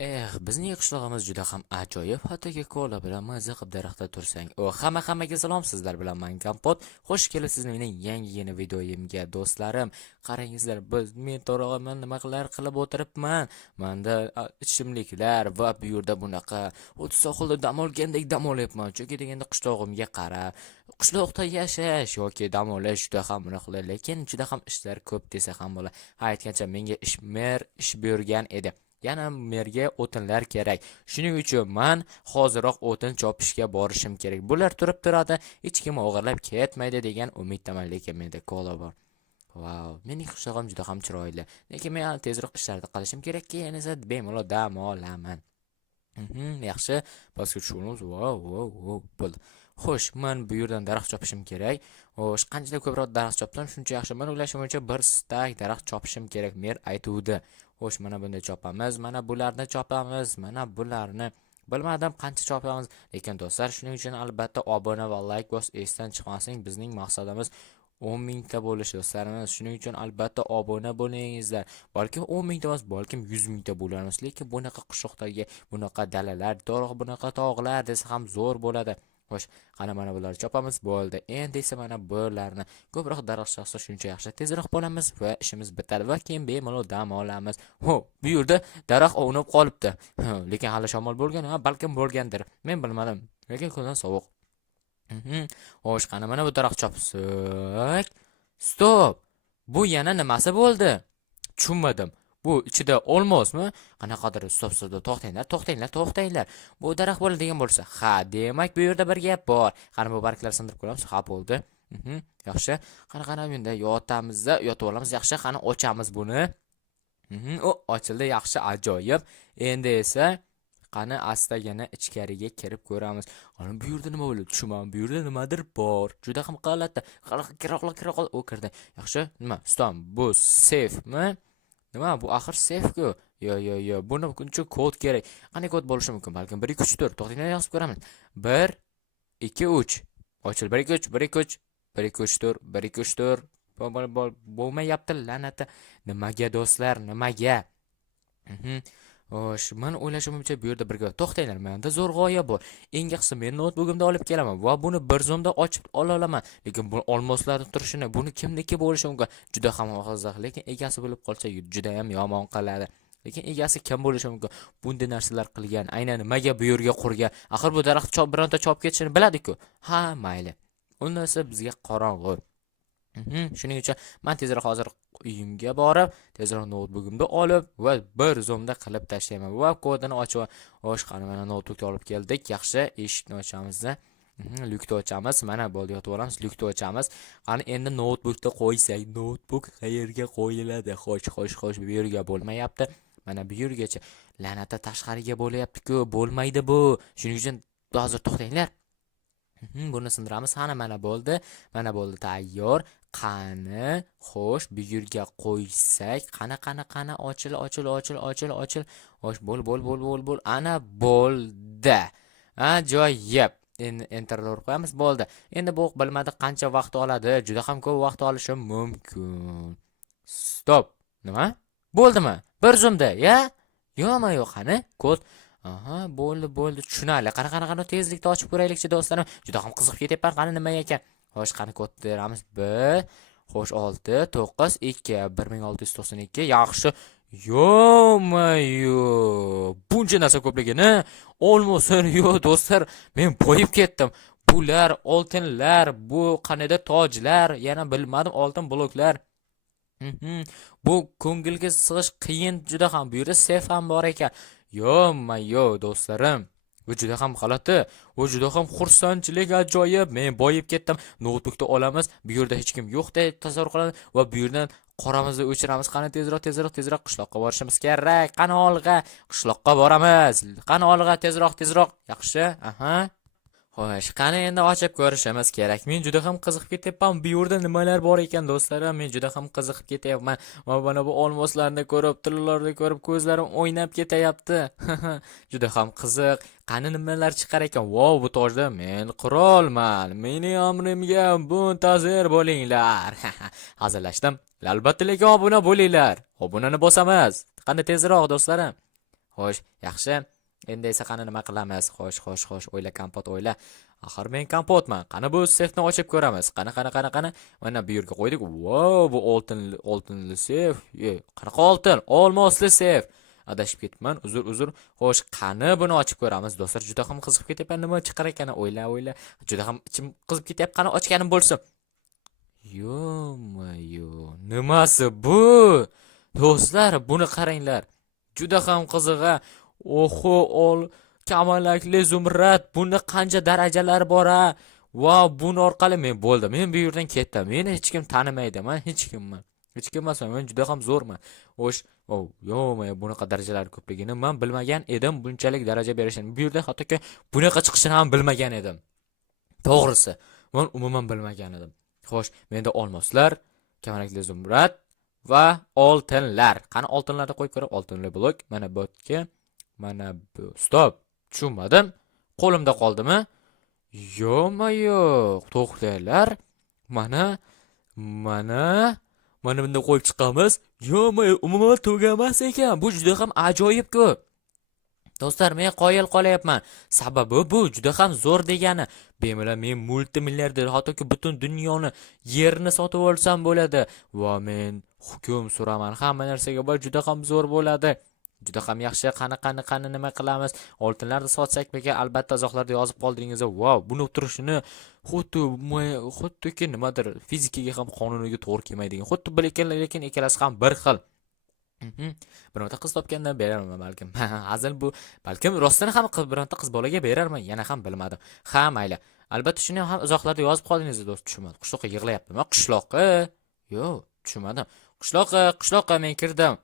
Bizning qishlog'imiz juda ham ajoyib. Hattoki kola bilan maza qilib daraxtda tursang. Hammaga salom, sizlar bilan men Kompot. Xush kelibsiz mening yangi videoyimga do'stlarim. Qarangizlar, men to'rog'iman nima qilib o'tiribman. Menda ichimliklar va bu yerda bunaqa o'z sohilda dam olgandek dam olyapman. Chunki deganda qishlog'imga qarab, qishloqda yashash yoki dam olish juda ham bunaqa, lekin juda ham ishlar ko'p desa ham bo'ladi. Aytgancha menga ish buyurgan edi. Yana merga o'tinlar kerak. Shuning uchun men hoziroq o'tin chopishga borishim kerak. Bular turib turadi, hech kim o'g'irlab ketmaydi degan umiddaman, lekin menda kola bor. Wow, mening qishlog'im juda ham chiroyli. Lekin men tezroq ishlarni qilishim kerak, keyin esa bemalol dam olaman. Yaxshi, pastga tushamiz. Wow, bo'ldi. Xo'sh, men bu yerdan daraxt chopishim kerak. Xo'sh, qanchalik ko'proq daraxt chopsam, shuncha yaxshi. Men o'ylashim bo'yicha bir stak daraxt chopishim kerak, mer aytuvdi. Xo'sh, mana bunday chopamiz, mana bularni chopamiz, mana bularni. Bilmadim qancha chopamiz, lekin do'stlar, shuning uchun albatta obuna va like bos, esdan chiqmasin. Bizning maqsadimiz 10 mingta bo'lish do'stlarimiz. Shuning uchun albatta obuna bo'lingizlar. Balkim 10 mingta emas, balkim 100 mingta bo'larmiz. Lekin bunaqa qishloqdagi, bunaqa dalalar, to'g'ri bunaqa tog'lar desa ham zo'r bo'ladi. Xo'sh, qani mana bularni chopamiz, bo'ldi. Endi esa mana bularni ko'proq daraxt chaqsa shuncha yaxshi. Tezroq bo'lamiz va ishimiz bitadi va keyin bemalol dam olamiz. Bu yerda daraxt o'nib qolibdi. Lekin hali shamol bo'lgan, balkim bo'lgandir. Men bilmadim. Lekin kundan sovuq. Xo'sh, qani mana bu daraxt chopsak. Stop. Bu yana nimasi bo'ldi? Tushunmadim. Bu ichida olmosmi? Qanaqadir stop, to'xtanglar. Bu daraxt bo'ladigan bo'lsa, ha, demak bu yerda bir gap bor. Qani bu barglar sindirib ko'ramiz. Ha, bo'ldi. Yaxshi. Qani bunda yotib olamiz. Yaxshi, qani ochamiz buni. Ochildi, yaxshi, ajoyib. Endi esa qani astagina ichkariga kirib ko'ramiz. Qani bu yerda nima bo'ladi? Tushunmadim. Bu yerda nimadir bor. Juda ham g'alati. Kira qol. U kirdi. Yaxshi. Nima? Ustam, bu safemi? Nima bu axir safe-ku? Yo. Buni uchun kod kerak. Qanday kod bo'lishi mumkin? Balkim 1 2 3 4. To'xtanglar, yozib ko'ramiz. 1 2 3. Ochil 1 2 3 1 2 3 1 2 3 4 1 2 3 4. Bo'lmayapti la'nati. Nimaga do'stlar? Nimaga? Xo'sh, men o'ylashimcha bu yerda birga to'xtanglar, menda zo'r g'oya bor. Eng yaxshisi men notebookimda olib kelaman va buni bir zumda ochib ola olaman. Lekin bu olmoslarning turishini, buni kimniki bo'lishi mumkin? Juda ham qiziq, lekin egasi bo'lib qolsa juda ham yomon qiladi. Lekin egasi kim bo'lishi mumkin? Bunday narsalar qilgan, aynan nimaga bu yerga qurgan? Axir bu daraxt bironta chopib ketishini biladi-ku. Ha, mayli. Undasa bizga qorong'u. Shuning uchun men tezroq hozir uyimga borib, tezroq notebookimni olib va bir zoomda qilib tashlayman va kodini ochib, xo'sh, qani mana notebookni olib keldik. Yaxshi, eshikni ochamiz-da. Lyukni ochamiz. Mana bo'ldi, yotib olamiz, lyukni ochamiz. Qani endi notebookni qo'ysak, notebook qayerga qo'yiladi? Xo'sh, bu yerga bo'lmayapti. Mana bu yergacha la'nata tashqariga bo'layapti-ku, bo'lmaydi bu. Shuning uchun hozir to'xtanglar. Buni sindiramiz. Mana bo'ldi. Mana bo'ldi, tayyor. Qani, xo'sh, bu yerga qo'ysak, qani ochil. Xo'sh, bo'l. Ana bo'ldi. Ajoyib. Endi enterni urib qo'yamiz, bo'ldi. Endi bu bilmadi qancha vaqt oladi. Juda ham ko'p vaqt olishi mumkin. Stop. Nima? Bo'ldimi? Bir zoomda, ya? Yo'q, qani? Kod. Aha, bo'ldi. Tushunali. Qani tezlikda ochib ko'raylikchi do'stlarim. Juda ham qiziqib ketyapman. Qani nima ekan? Xo'sh, qani kod beramiz. 1 xo'sh 6 9 2 1692. Yaxshi. Yo-mayo. Buncha narsa ko'pligini olmosin, yo do'stlar, men boyib ketdim. Bular oltinlar, bu qanida tojlar, yana bilmadim, oltin bloklar. Bu ko'ngilga sig'ish qiyin juda ham. Bu yerda sef ham bor ekan. Yo-mayo do'stlarim. Bu juda ham g'alati. Bu juda ham xursandchilik ajoyib. Men boyib ketdim. Notebookni olamiz. Bu yerda hech kim yo'qday tasavvur qilamiz va bu yerdan qoramizni o'chiramiz. Qani tezroq qishloqqa borishimiz kerak. Qani olg'a qishloqqa boramiz. Qani olg'a tezroq. Yaxshi. Aha. Xo'sh, qani endi ochib ko'rishimiz kerak. Men juda ham qiziqib ketyapman. Bu yerda nimalar bor ekan do'stlarim? Men juda ham qiziqib ketyapman. Mana bu olmoslarni ko'rib, tillarni ko'rib, ko'zlarim o'ynab ketyapti. Juda ham qiziq. Qani nimalar chiqar ekan? Wow, bu tojda men qirolman. Mening amrimga muntazir bo'linglar. Hazillashdim. Albatta, lekin obuna bo'linglar. Obunani bosamiz. Qani tezroq do'stlarim. Xo'sh, yaxshi. Endi esa qani nima qilamiz? Xo'sh, o'yla Kompot, o'yla. Axir men Kompotman. Qani bu sefni ochib ko'ramiz. Qani. Mana bu yerga qo'ydik. Wow, bu oltinli sef. Qanaqa oltin? Olmosli sef. Adashib ketibman. Uzr. Xo'sh, qani buni ochib ko'ramiz. Do'stlar, juda ham qiziqib ketyapman. Nima chiqar ekan? O'yla. Juda ham ichim qizib ketyapti. Qani ochganim bo'lsin. Yo, nimasi bu? Do'stlar, buni qaranglar. Juda ham qiziq-a. Oho, kamalakli zumrad. Bunda qancha darajalar bor-a? Wow, buni orqali men bo'ldim. Men bu yerdan ketdim. Meni hech kim tanimaydi. Men hech kimman. Hech kim emasman. Men juda ham zo'rman. Xo'sh, bunaqa darajalar ko'pligini men bilmagan edim. Bunchalik daraja berishini. Bu yerda hattoki bunaqa chiqishini ham bilmagan edim. To'g'risi, men umuman bilmagan edim. Xo'sh, menda olmoslar, kamalakli zumrad va oltinlar. Qani oltinlarni qo'yib ko'rib, oltinli blok. Mana bu yerga. Mana bu. Stop. Tushunmadim. Qo'limda qoldimi? Yo'q, to'xtanglar. Mana bunda qo'yib chiqamiz. Umuman tugamas ekan. Bu juda ham ajoyib-ku. Do'stlar, men qoyil qolyapman. Sababi bu juda ham zo'r degani. Bemalol men multimilliarder, hattoki butun dunyoni, yerni sotib olsam bo'ladi. Va men hukm suraman. Hamma narsaga bu juda ham zo'r bo'ladi. Juda ham yaxshi. Qani nima qilamiz? Oltinlarni sotsak beka, albatta izohlarda yozib qoldingiz. Wow, buni turishini xuddiki nimadir, fizikaga ham qonuniga to'g'ri kelmaydigan. Xuddi lekin ikkalasi ham bir xil. Bironta qiz topgandan berarman balkim. Hazil bu. Balkim rostdan ham bironta qiz bolaga berarman, yana ham bilmadim. Ha, mayli. Albatta shuni ham izohlarda yozib qoldingiz, do'st, tushunmadim. Qishloqqa yig'layaptimi? Qishloqqa? Yo'q, tushunmadim. Qishloqqa men kirdim.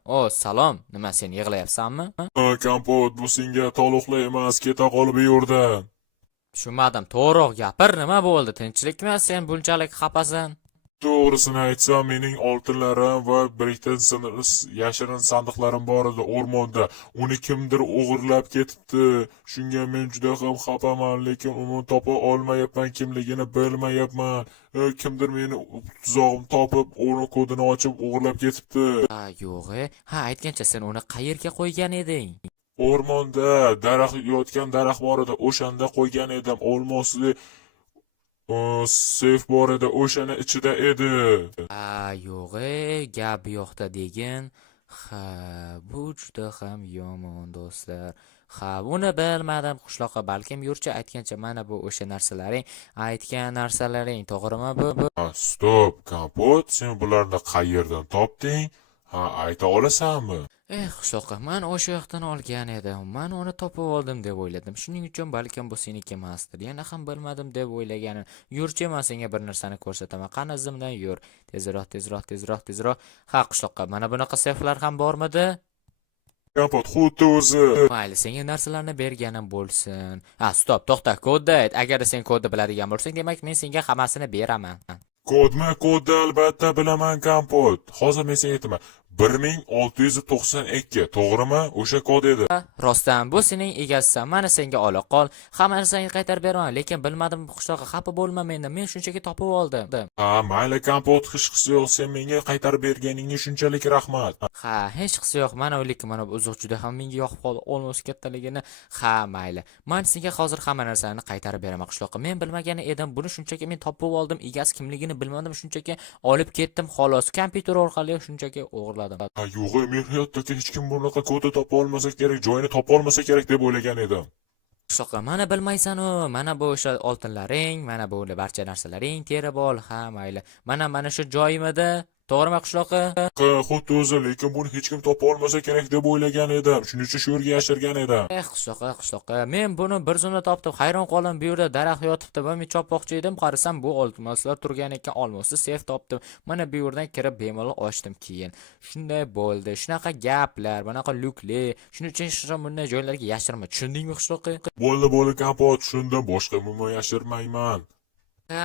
Salom. Nima, sen yig'layapsanmi? Kompot, bu senga taalluqli emas, keta qol bu yerdan. Tushunmadim. To'g'ri gapir, nima bo'ldi? Tinchlikmi sen bunchalik xafasan? To'g'risini aytsam, mening oltinlarim va birikta yashirin sandiqlarim bor edi o'rmonda. Uni kimdir o'g'irlab ketibdi. Shunga men juda ham xafaman, lekin uni topa olmayapman, kimligini bilmayapman. Kimdir meni tuzog'im topib, uni kodini ochib o'g'irlab ketibdi. Yo'q. Aytgancha sen uni qayerga qo'ygan eding? O'rmonda yotgan daraxt bor edi, o'shanda qo'ygan edim. Olmosli sef bor edi, o'shani ichida edi. Yo'q, gap yo'qda degin. Bu juda ham yomon, do'stlar. Buni bilmadim. Qishloqqa balkim yurchi, aytgancha mana bu o'sha narsalaring, aytgan narsalaring, to'g'rimi bu? Stop, Kompot, sen bularni qayerdan topding? Ayta olasanmi? Qishloqqa men o'sha yoqdan olgan edim. Men uni topib oldim deb o'yladim. Shuning uchun balkim bu seniki emasdir. Yana ham bilmadim deb o'ylaganim. Yurchi, men senga bir narsani ko'rsataman. Qani izimdan yur. Tezroq. Qishloqqa mana bunaqa seflar ham bormidi? Kompot, xuddi o'zi. Mayli, senga narsalarni berganim bo'lsin. Stop, to'xta, kodni ayt. Agar sen kodni biladigan bo'lsang, demak men senga hammasini beraman. Kodni albatta bilaman, Kompot. Hozir men senga aytaman. 1692, to'g'rimi? O'sha kod edi. Rostdan bu sening egasisan. Mana senga ola qol. Hamma narsani qaytarib beraman, lekin bilmadim, qishloqqa xafa bo'lma menda. Men shunchaki topib oldim. Mayli, Kompot, hech qisi yo'q. Sen menga qaytarib berganingga shunchalik rahmat. Hech qisi yo'q. Lekin mana bu uzoq juda ham menga yoqib qoldi. Olmos kattaligini. Mayli. Men senga hozir hamma narsani qaytarib beraman qishloqqa. Men bilmagan edim. Buni shunchaki men topib oldim. Egasi kimligini bilmadim, shunchaki olib ketdim xolos. Kompyuter orqali shunchaki o'g'irladim. Yo'q, men hayotdagi hech kim bunaqa kodni topa olmasa kerak, joyini topa olmasa kerak deb o'ylagan edim. Qishloqqa mana bilmaysan-u, mana bu o'sha oltinlaring, mana bu barcha narsalaring terib ol. Mayli. Mana shu joyimda. To'g'rimi qishloqqa? Xuddi o'zi, lekin buni hech kim topa olmasa kerak deb o'ylagan edim. Shuning uchun shu yerga yashirgan edim. Qishloqqa. Men buni bir zumda topdim. Hayron qoldim, bu yerda daraxt yotibdi. Men chopmoqchi edim, qarasam bu olmoslar turgan ekan. Olmosni sef topdim. Mana bu yerdan kirib bemalol ochdim keyin. Shunday bo'ldi. Shunaqa gaplar, bunaqa lukli. Shuning uchun bunday joylarga yashirma. Tushundingmi qishloqqa? Bo'ldi, Kompot, tushundim. Boshqa umuman yashirmayman.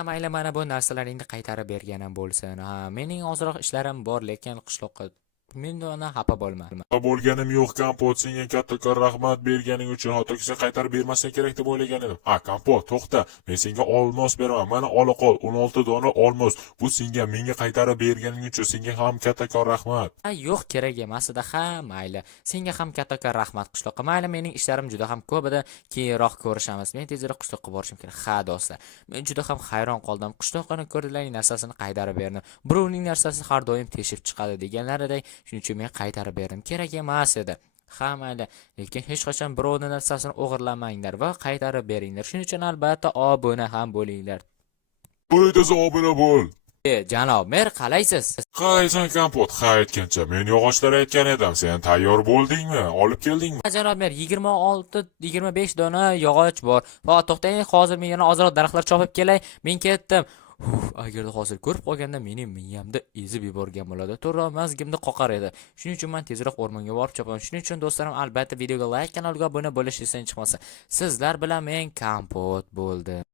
Mayli, mana bu narsalaringni qaytarib berganim bo'lsin. Mening ozroq ishlarim bor, lekin qishloqqa men uni xafa bo'lmadim. Bo'lganim yo'q Kompot, senga kattakon rahmat berganing uchun. Hattoki sen qaytarib bermasang kerak deb o'ylagan edim. Ha, Kompot, to'xta. Men senga olmos beraman. Mana ola qol, 16 dona olmos. Bu senga menga qaytarib berganing uchun senga ham kattakon rahmat. Yo'q, kerak emas edi. Ha, mayli. Senga ham kattakon rahmat qishloqqa. Mayli, mening ishlarim juda ham ko'p edi. Keyinroq ko'rishamiz. Men tezroq qishloqqa borishim kerak. Ha, do'stlar. Men juda ham hayron qoldim. Qishloqqani ko'rdilarning narsasini qaytarib berdim. Birovning narsasi har doim teshib chiqadi deganlaridek, shuning uchun men qaytarib berdim. Kerak emas edi. Ha, mayli. Lekin hech qachon birovning narsasini o'g'irlamanglar va qaytarib beringlar. Shuning uchun albatta obuna ham bo'linglar. Bo'ldi, obuna bo'l. Janob mer, qalaysiz? Qaysan Kompot, ha aytgancha men yog'ochlar aytgan edim. Sen tayyor bo'ldingmi? Olib keldingmi? Janob mer, 26-25 dona yog'och bor. Va to'xtang, hozir men yana ozroq daraxtlar chopib kelay. Men ketdim. Agarda hozir ko'rib qolganda mening miyamda ezib yuborgan bo'ladi. To'g'ri, mazgimda qoqar edi. Shuning uchun men tezroq o'rmonga borib chopaman. Shuning uchun do'stlarim, albatta videoga like, kanalga obuna bo'lish esdan chiqmasa. Sizlar bilan men Kompot bo'ldi.